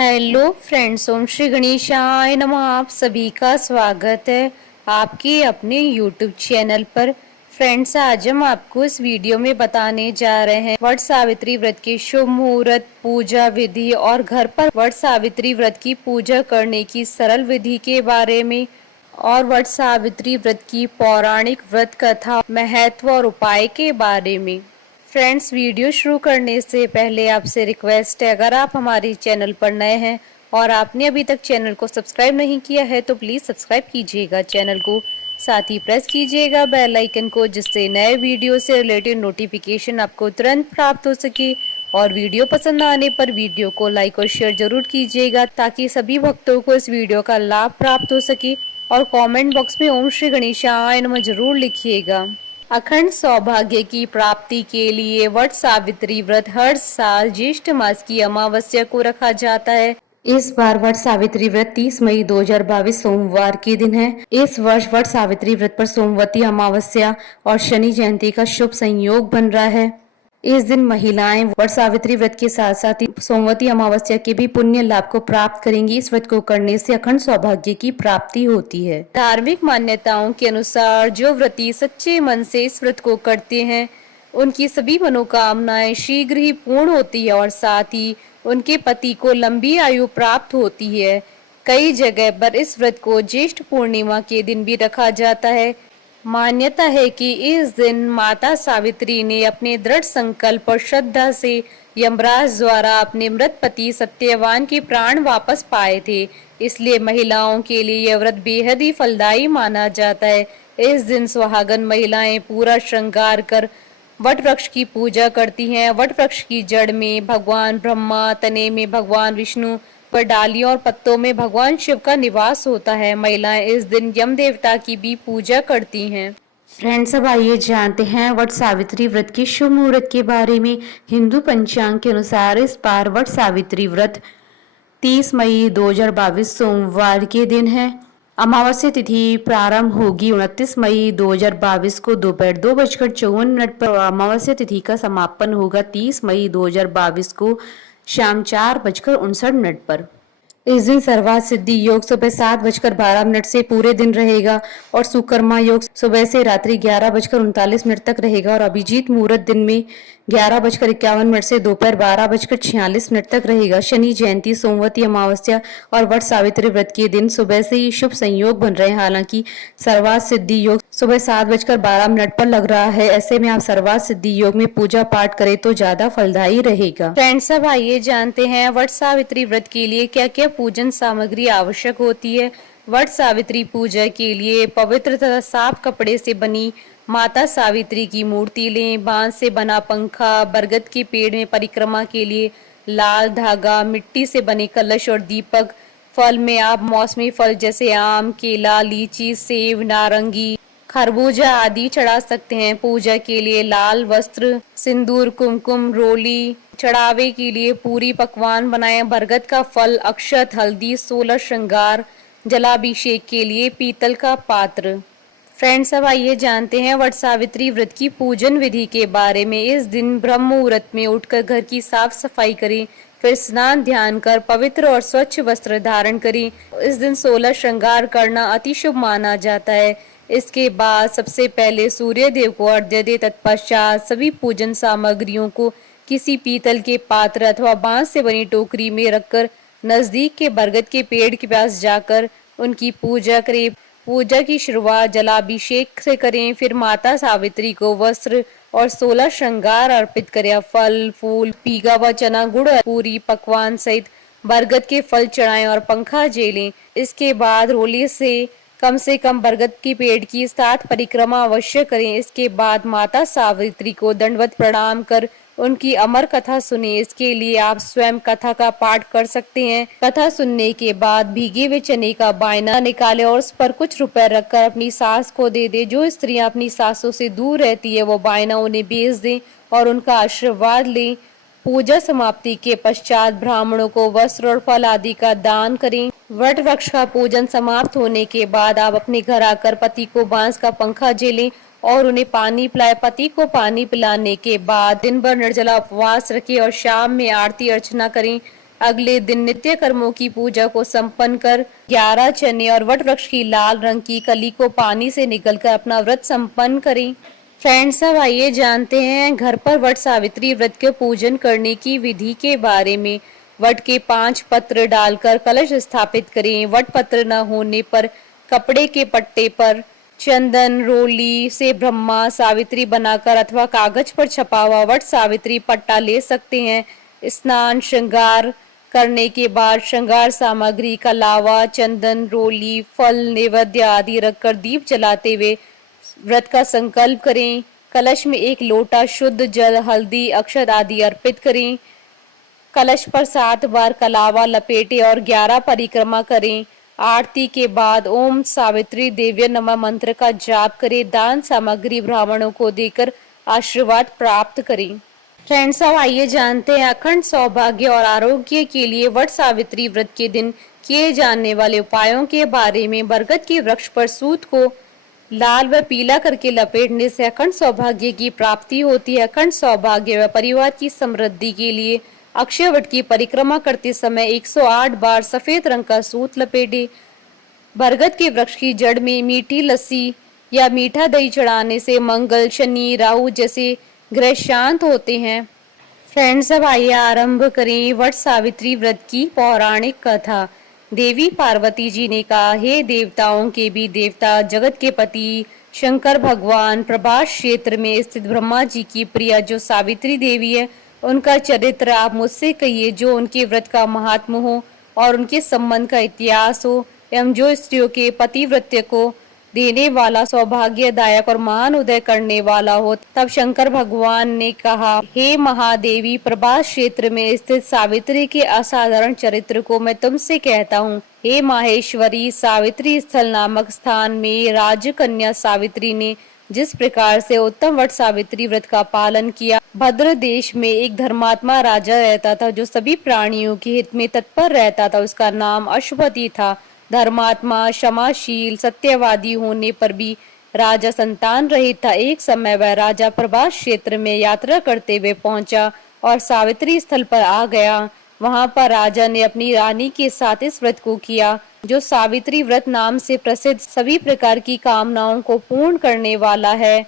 Hello friends, ओम श्री गणेशाय नमः। आप सभी का स्वागत है आपके अपने यूट्यूब चैनल पर। फ्रेंड्स, आज हम आपको इस वीडियो में बताने जा रहे हैं वट सावित्री व्रत के शुभ मुहूर्त, पूजा विधि और घर पर वट सावित्री व्रत की पूजा करने की सरल विधि के बारे में, और वट सावित्री व्रत की पौराणिक व्रत कथा, महत्व और उपाय के बारे में। फ्रेंड्स, वीडियो शुरू करने से पहले आपसे रिक्वेस्ट है, अगर आप हमारे चैनल पर नए हैं और आपने अभी तक चैनल को सब्सक्राइब नहीं किया है तो प्लीज़ सब्सक्राइब कीजिएगा चैनल को। साथ ही प्रेस कीजिएगा बेल आइकन को, जिससे नए वीडियो से रिलेटेड नोटिफिकेशन आपको तुरंत प्राप्त हो सके। और वीडियो पसंद आने पर वीडियो को लाइक और शेयर जरूर कीजिएगा, ताकि सभी भक्तों को इस वीडियो का लाभ प्राप्त हो सके। और कमेंट बॉक्स में ओम श्री गणेशाय नमः जरूर लिखिएगा। अखंड सौभाग्य की प्राप्ति के लिए वट सावित्री व्रत हर साल ज्येष्ठ मास की अमावस्या को रखा जाता है। इस बार वट सावित्री व्रत 30 मई 2022 सोमवार के दिन है। इस वर्ष वट सावित्री व्रत पर सोमवती अमावस्या और शनि जयंती का शुभ संयोग बन रहा है। इस दिन महिलाएं वट सावित्री व्रत के साथ साथ सोमवती अमावस्या के भी पुण्य लाभ को प्राप्त करेंगी। इस व्रत को करने से अखंड सौभाग्य की प्राप्ति होती है। धार्मिक मान्यताओं के अनुसार जो व्रती सच्चे मन से इस व्रत को करते हैं, उनकी सभी मनोकामनाएं शीघ्र ही पूर्ण होती है और साथ ही उनके पति को लंबी आयु प्राप्त होती है। कई जगह पर इस व्रत को ज्येष्ठ पूर्णिमा के दिन भी रखा जाता है। मान्यता है कि इस दिन माता सावित्री ने अपने दृढ़ संकल्प और श्रद्धा से यमराज द्वारा अपने मृत पति सत्यवान के प्राण वापस पाए थे। इसलिए महिलाओं के लिए यह व्रत बेहद ही फलदायी माना जाता है। इस दिन सुहागन महिलाएं पूरा श्रृंगार कर वट वृक्ष की पूजा करती हैं। वट वृक्ष की जड़ में भगवान ब्रह्मा, तने में भगवान विष्णु, पर डालियों और पत्तों में भगवान शिव का निवास होता है। महिलाएं इस दिन यम देवता की भी पूजा करती हैं। फ्रेंड्स, अब आइए जानते हैं वट सावित्री व्रत के शुभ मुहूर्त के बारे में। हिंदू पंचांग के अनुसार इस बार वट सावित्री व्रत 30 मई 2022 सोमवार के दिन है। अमावस्या तिथि प्रारंभ होगी 29 मई 2022 को दोपहर 2:54 पर। अमावस्या तिथि का समापन होगा 30 मई 2022 को शाम 4:59 पर। इस दिन सर्वार्थ सिद्धि योग सुबह 7:12 से पूरे दिन रहेगा और सुकर्मा योग सुबह से रात्रि 11:39 तक रहेगा। और अभिजीत मुहूर्त दिन में 11:51 से दोपहर 12:46 तक रहेगा। शनि जयंती, सोमवती अमावस्या और वट सावित्री व्रत के दिन सुबह से ही शुभ संयोग बन रहे हैं। हालांकि सर्वार्थ सिद्धि योग सुबह 7:12 पर लग रहा है। ऐसे में आप सर्वार्थ सिद्धि योग में पूजा पाठ करें तो ज्यादा फलदायी रहेगा। फ्रेंड्स, अब आइए जानते हैं वट सावित्री व्रत के लिए क्या क्या पूजन सामग्री आवश्यक होती है। वट सावित्री पूजा के लिए पवित्र तथा साफ कपड़े से बनी माता सावित्री की मूर्ति लें। बांस से बना पंखा, बरगद के पेड़ में परिक्रमा के लिए लाल धागा, मिट्टी से बने कलश और दीपक। फल में आप मौसमी फल जैसे आम, केला, लीची, सेब, नारंगी, खरबूजा आदि चढ़ा सकते हैं। पूजा के लिए लाल वस्त्र, सिंदूर, कुमकुम, रोली। चढ़ावे के लिए पूरी पकवान बनाएं। बरगद का फल, अक्षत, हल्दी, 16 श्रृंगार। जलाभिषेक के लिए पीतल का पात्र। फ्रेंड्स, अब आइए जानते हैं वट सावित्री व्रत की पूजन विधि के बारे में। इस दिन ब्रह्म मुहूर्त में उठकर घर की साफ सफाई करें, फिर स्नान ध्यान कर पवित्र और स्वच्छ वस्त्र धारण करें। इस दिन 16 श्रृंगार करना अति शुभ माना जाता है। इसके बाद सबसे पहले सूर्य देव को अर्घ्य दे, तत्पश्चात सभी पूजन सामग्रियों को किसी पीतल के पात्र अथवा बांस से बनी टोकरी में रखकर नजदीक के बरगद के पेड़ के पास जाकर उनकी पूजा करें। पूजा की शुरुआत जलाभिषेक से करें, फिर माता सावित्री को वस्त्र और 16 श्रृंगार अर्पित करें। फल, फूल, भीगा हुआ चना, गुड़, पूरी पकवान सहित बरगद के फल चढ़ाएं और पंखा जेलें। इसके बाद रोली से कम बरगद के पेड़ की 7 परिक्रमा अवश्य करें। इसके बाद माता सावित्री को दंडवत प्रणाम कर उनकी अमर कथा सुने। इसके लिए आप स्वयं कथा का पाठ कर सकते हैं। कथा सुनने के बाद भीगे हुए चने का बायना निकाले और उस पर कुछ रुपए रखकर अपनी सास को दे दे। जो स्त्रियां अपनी सासों से दूर रहती है वो बायना उन्हें भेज दें और उनका आशीर्वाद लें। पूजा समाप्ति के पश्चात ब्राह्मणों को वस्त्र और फल आदि का दान करें। वट वृक्ष का पूजन समाप्त होने के बाद आप अपने घर आकर पति को बांस का पंखा झेलें और उन्हें पानी पिलाए। पति को पानी पिलाने के बाद दिन भर निर्जला उपवास रखें और शाम में आरती अर्चना करें। अगले दिन नित्य कर्मों की पूजा को संपन्न कर 11 चने और वट वृक्ष की लाल रंग की कली को पानी से निकलकर अपना व्रत संपन्न करें। फ्रेंड्स, अब आइए जानते हैं घर पर वट सावित्री व्रत के पूजन करने की विधि के बारे में। वट के 5 पत्र डालकर कलश स्थापित करें। वट पत्र न होने पर कपड़े के पट्टे पर चंदन रोली से ब्रह्मा सावित्री बनाकर अथवा कागज पर छपा हुआ वट सावित्री पट्टा ले सकते हैं। स्नान श्रृंगार करने के बाद श्रृंगार सामग्री का लावा, चंदन, रोली, फल, नैवेद्य आदि रखकर दीप जलाते हुए व्रत का संकल्प करें। कलश में 1 लोटा शुद्ध जल, हल्दी, अक्षत आदि अर्पित करें। कलश पर 7 बार कलावा लपेटे और 11 परिक्रमा करें। आरती के बाद ओम सावित्री देव्य नमः मंत्र का जाप करें। दान सामग्री ब्राह्मणों को देकर आशीर्वाद प्राप्त करें। फ्रेंड्स, अब आइए जानते हैं अखंड सौभाग्य और आरोग्य के लिए वट सावित्री व्रत के दिन किए जाने वाले उपायों के बारे में। बरगद के वृक्ष पर सूत को लाल व पीला करके लपेटने से अखंड सौभाग्य की प्राप्ति होती है। अखंड सौभाग्य व परिवार की समृद्धि के लिए अक्षय वट की परिक्रमा करते समय 108 बार सफेद रंग का सूत लपेटे। बरगद के वृक्ष की जड़ में मीठी लस्सी या मीठा दही चढ़ाने से मंगल, शनि, राहु जैसे ग्रह शांत होते हैं। फ्रेंड्स, अब आइए आरंभ करें वट सावित्री व्रत की पौराणिक कथा। देवी पार्वती जी ने कहा, हे देवताओं के भी देवता, जगत के पति शंकर भगवान, प्रभास क्षेत्र में स्थित ब्रह्मा जी की प्रिया जो सावित्री देवी है, उनका चरित्र आप मुझसे कहिए, जो उनके व्रत का महात्म हो और उनके संबंध का इतिहास हो, एवं जो स्त्रियों के पतिव्रत्य को देने वाला, सौभाग्यदायक और महान उदय करने वाला हो। तब शंकर भगवान ने कहा, हे महादेवी, प्रभास क्षेत्र में स्थित सावित्री के असाधारण चरित्र को मैं तुमसे कहता हूँ। हे माहेश्वरी, सावित्री स्थल नामक स्थान में राजकन्या सावित्री ने जिस प्रकार से उत्तम वट सावित्री व्रत का पालन किया। भद्र देश में एक धर्मात्मा राजा रहता था जो सभी प्राणियों के हित में तत्पर रहता था। उसका नाम अश्वपति था। धर्मात्मा, क्षमाशील, सत्यवादी होने पर भी राजा संतान रहित था। एक समय वह राजा प्रभास क्षेत्र में यात्रा करते हुए पहुंचा और सावित्री स्थल पर आ गया। वहां पर राजा ने अपनी रानी के साथ इस व्रत को किया, जो सावित्री व्रत नाम से प्रसिद्ध सभी प्रकार की कामनाओं को पूर्ण करने वाला है।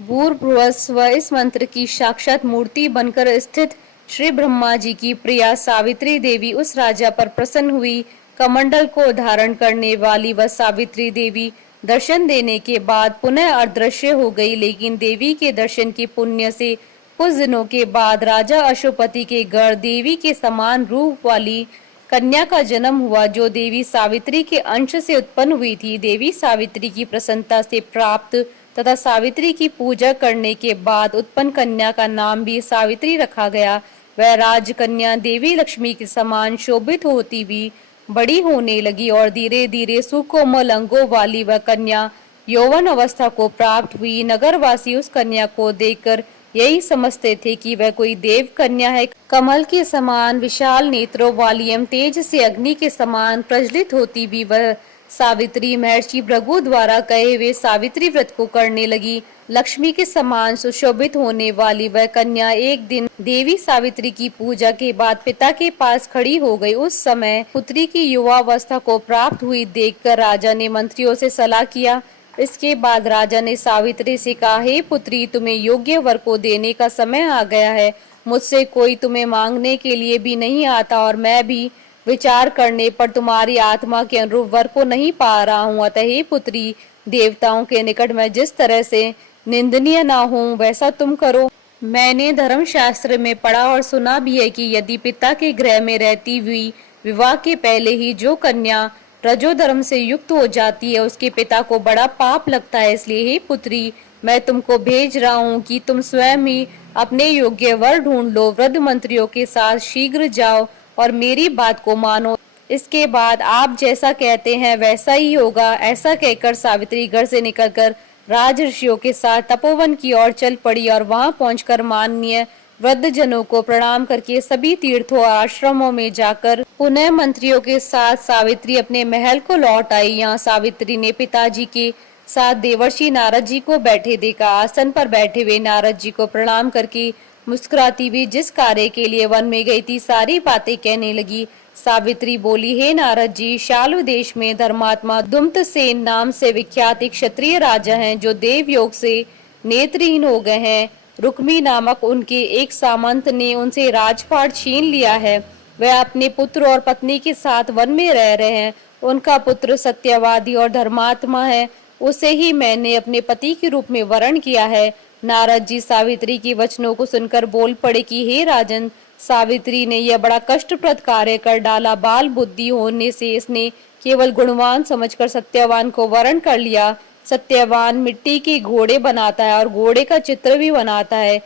भूर्भुवस्व इस मंत्र की साक्षात मूर्ति बनकर स्थित श्री ब्रह्मा जी की प्रिया सावित्री देवी उस राजा पर प्रसन्न हुई। कमंडल को धारण करने वाली वह सावित्री देवी दर्शन देने के बाद पुनः अदृश्य हो गई, लेकिन देवी के दर्शन के पुण्य से कुछ दिनों के बाद राजा अशोपति के घर देवी के समान रूप वाली कन्या का जन्म हुआ, जो देवी सावित्री के अंश से उत्पन्न हुई थी। देवी सावित्री की प्रसन्नता से प्राप्त तथा सावित्री की पूजा करने के बाद उत्पन्न कन्या का नाम भी सावित्री रखा गया। वह राजकन्या देवी लक्ष्मी के समान शोभित होती हुई बड़ी होने लगी और धीरे धीरे सुकोमल अंगों वाली वह कन्या यौवन अवस्था को प्राप्त हुई। नगरवासी उस कन्या को देखकर यही समझते थे कि वह कोई देव कन्या है। कमल के समान विशाल नेत्रों वाली एवं तेज से अग्नि के समान प्रज्वलित होती भी वह सावित्री महर्षि भृगु द्वारा कहे हुए सावित्री व्रत को करने लगी। लक्ष्मी के समान सुशोभित होने वाली वह कन्या एक दिन देवी सावित्री की पूजा के बाद पिता के पास खड़ी हो गई। उस समय पुत्री की युवावस्था को प्राप्त हुई देखकर राजा ने मंत्रियों से सलाह किया। इसके बाद राजा ने सावित्री से कहा, हे पुत्री, तुम्हें योग्य वर को देने का समय आ गया है। मुझसे कोई तुम्हें मांगने के लिए भी नहीं आता और मैं भी विचार करने पर तुम्हारी आत्मा के अनुरूप वर को नहीं पा रहा हूँ। अतः हे पुत्री, देवताओं के निकट मैं जिस तरह से निंदनीय ना हूँ वैसा तुम करो। मैंने धर्म शास्त्र में पढ़ा और सुना भी है कि यदि पिता के गृह में रहती हुई विवाह के पहले ही जो कन्या रजोधर्म से युक्त हो जाती है उसके पिता को बड़ा पाप लगता है। इसलिए हे पुत्री, मैं तुमको भेज रहा हूँ कि तुम स्वयं ही अपने योग्य वर ढूंढ लो। वृद्ध मंत्रियों के साथ शीघ्र जाओ और मेरी बात को मानो। इसके बाद आप जैसा कहते हैं वैसा ही होगा। ऐसा कहकर सावित्री घर से निकलकर राज ऋषियों के साथ तपोवन की ओर चल पड़ी और वहां पहुंचकर माननीय वृद्ध जनों को प्रणाम करके सभी तीर्थों और आश्रमों में जाकर पुनः मंत्रियों के साथ सावित्री अपने महल को लौट आई। यहाँ सावित्री ने पिताजी के साथ देवर्षि नारद जी को बैठे देखा। आसन पर बैठे हुए नारद जी को प्रणाम करके मुस्कुराती हुई जिस कार्य के लिए वन में गई थी सारी बातें कहने लगी। सावित्री बोली, हे नारद जी, शाल्व देश में धर्मात्मा दुम्तसेन नाम से विख्यात एक क्षत्रिय राजा हैं जो देव योग से नेत्रहीन हो गए हैं। रुक्मी नामक उनके एक सामंत ने उनसे राजपाट छीन लिया है। वह अपने पुत्र और पत्नी के साथ वन में रह रहे हैं। उनका पुत्र सत्यवादी और धर्मात्मा है। उसे ही मैंने अपने पति के रूप में वरण किया है। नारद जी सावित्री के वचनों को सुनकर बोल पड़े कि हे राजन, सावित्री ने यह बड़ा कष्टप्रद कार्य कर डाला। बाल बुद्धि होने से इसने केवल गुणवान समझकर सत्यवान को वरण कर लिया। सत्यवान मिट्टी के घोड़े बनाता है और घोड़े का चित्र भी बनाता है।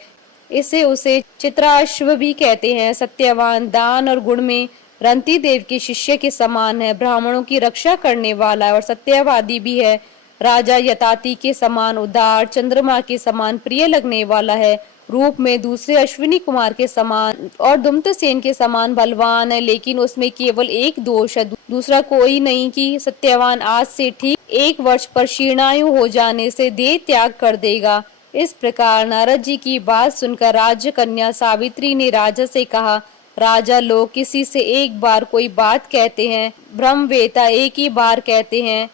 इसे उसे चित्राश्व भी कहते हैं। सत्यवान दान और गुण में रंती देव के शिष्य के समान है। ब्राह्मणों की रक्षा करने वाला है और सत्यवादी भी है। राजा यताति के समान उदार, चंद्रमा के समान प्रिय लगने वाला है। रूप में दूसरे अश्विनी कुमार के समान और दुम्तसेन के समान बलवान है, लेकिन उसमें केवल एक दोष है, दूसरा कोई नहीं कि सत्यवान आज से ठीक 1 वर्ष पर शीर्णायु हो जाने से देह त्याग कर देगा। इस प्रकार नारद जी की बात सुनकर राज्य कन्या सावित्री ने राजा से कहा, राजा, लोग किसी से एक बार कोई बात कहते हैं, ब्रह्मवेता एक ही बार कहते हैं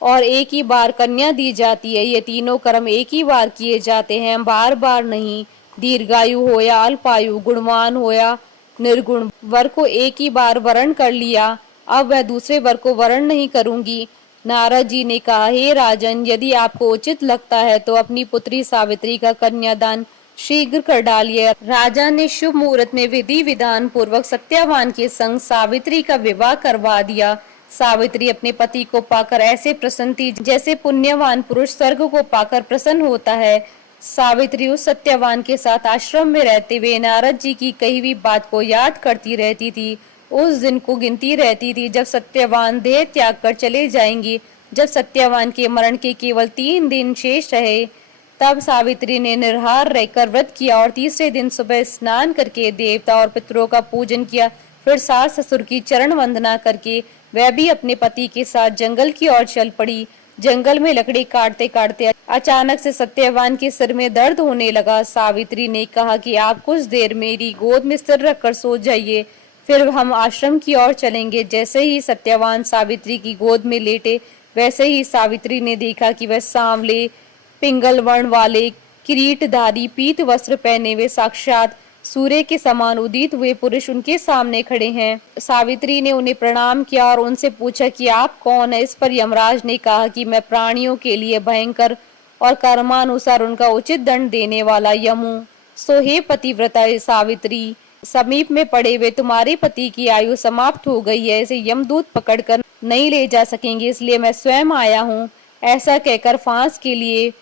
और एक ही बार कन्या दी जाती है। ये तीनों कर्म एक ही बार किए जाते हैं, बार बार नहीं। दीर्घायु हो या अल्पायु, गुणवान हो या निर्गुण, वर को एक ही बार वरण कर लिया, अब वह दूसरे वर को वरण नहीं करूंगी। नारद जी ने कहा, हे राजन, यदि आपको उचित लगता है तो अपनी पुत्री सावित्री का कन्यादान शीघ्र कर डालिए। राजा ने शुभ मुहूर्त में विधि विधान पूर्वक सत्यवान के संग सावित्री का विवाह करवा दिया। सावित्री अपने पति को पाकर ऐसे प्रसन्न थी जैसे पुण्यवान पुरुष स्वर्ग को पाकर प्रसन्न होता है। सावित्री उस सत्यवान के साथ आश्रम में रहते हुए नारद जी की कही हुई बात को याद करती रहती थी। उस दिन को गिनती रहती थी जब सत्यवान देह त्याग कर चले जाएंगे। जब सत्यवान के मरण के केवल 3 दिन शेष रहे, तब सावित्री ने निर्हार रहकर व्रत किया और तीसरे दिन सुबह स्नान करके देवता और पितरों का पूजन किया। फिर सास ससुर की चरण वंदना करके वह भी अपने पति के साथ जंगल की ओर चल पड़ी। जंगल में लकड़ी काटते काटते अचानक से सत्यवान के सिर में दर्द होने लगा। सावित्री ने कहा कि आप कुछ देर मेरी गोद में सिर रखकर सो जाइए, फिर हम आश्रम की ओर चलेंगे। जैसे ही सत्यवान सावित्री की गोद में लेटे, वैसे ही सावित्री ने देखा कि वह सांवले पिंगल वर्ण वाले किरीटधारी पीत वस्त्र पहने हुए साक्षात सूर्य के समान उदित हुए पुरुष उनके सामने खड़े हैं। सावित्री ने उन्हें प्रणाम किया और उनसे पूछा कि आप कौन है। इस पर यमराज ने कहा कि मैं प्राणियों के लिए भयंकर और कर्मानुसार उनका उचित दंड देने वाला यमू। सो हे पतिव्रता सावित्री, समीप में पड़े हुए तुम्हारे पति की आयु समाप्त हो गई है, इसे यमदूत पकड़कर नहीं ले जा सकेंगे, इसलिए मैं स्वयं आया हूँ। ऐसा कहकर फांस के लिए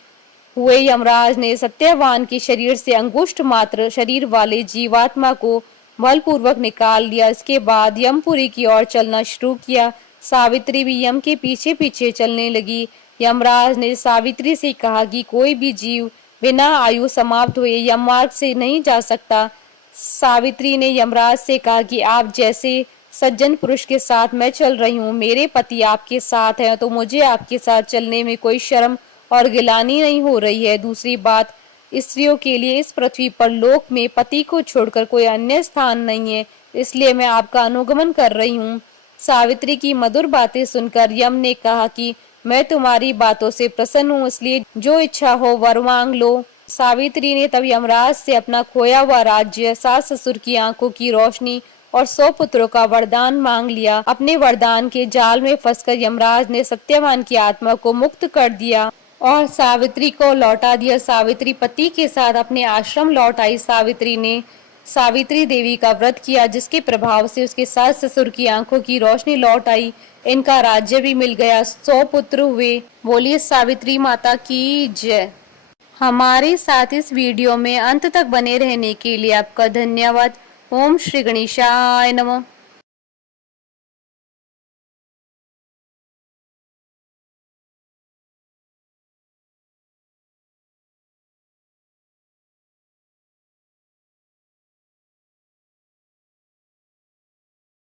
हुए यमराज ने सत्यवान के शरीर से अंगुष्ठ मात्र शरीर वाले जीवात्मा को बलपूर्वक निकाल दिया। इसके बाद यमपुरी की ओर चलना शुरू किया। सावित्री भी यम के पीछे पीछे चलने लगी। यमराज ने सावित्री से कहा कि कोई भी जीव बिना आयु समाप्त हुए यम मार्ग से नहीं जा सकता। सावित्री ने यमराज से कहा कि आप जैसे सज्जन पुरुष के साथ मैं चल रही हूँ, मेरे पति आपके साथ हैं, तो मुझे आपके साथ चलने में कोई शर्म और गिलानी नहीं हो रही है। दूसरी बात, स्त्रियों के लिए इस पृथ्वी पर लोक में पति को छोड़कर कोई अन्य स्थान नहीं है, इसलिए मैं आपका अनुगमन कर रही हूँ। सावित्री की मधुर बातें सुनकर यम ने कहा कि मैं तुम्हारी बातों से प्रसन्न हूँ, इसलिए जो इच्छा हो वर मांग लो। सावित्री ने तब यमराज से अपना खोया हुआ राज्य, सास ससुर की आंखों की रोशनी और 100 पुत्रों का वरदान मांग लिया। अपने वरदान के जाल में फंसकर यमराज ने सत्यवान की आत्मा को मुक्त कर दिया और सावित्री को लौटा दिया। सावित्री पति के साथ अपने आश्रम लौट आई। सावित्री ने सावित्री देवी का व्रत किया, जिसके प्रभाव से उसके सास ससुर की आंखों की रोशनी लौट आई। इनका राज्य भी मिल गया, 100 पुत्र हुए। बोलिए सावित्री माता की जय। हमारे साथ इस वीडियो में अंत तक बने रहने के लिए आपका धन्यवाद। ओम श्री गणेशाय नमः।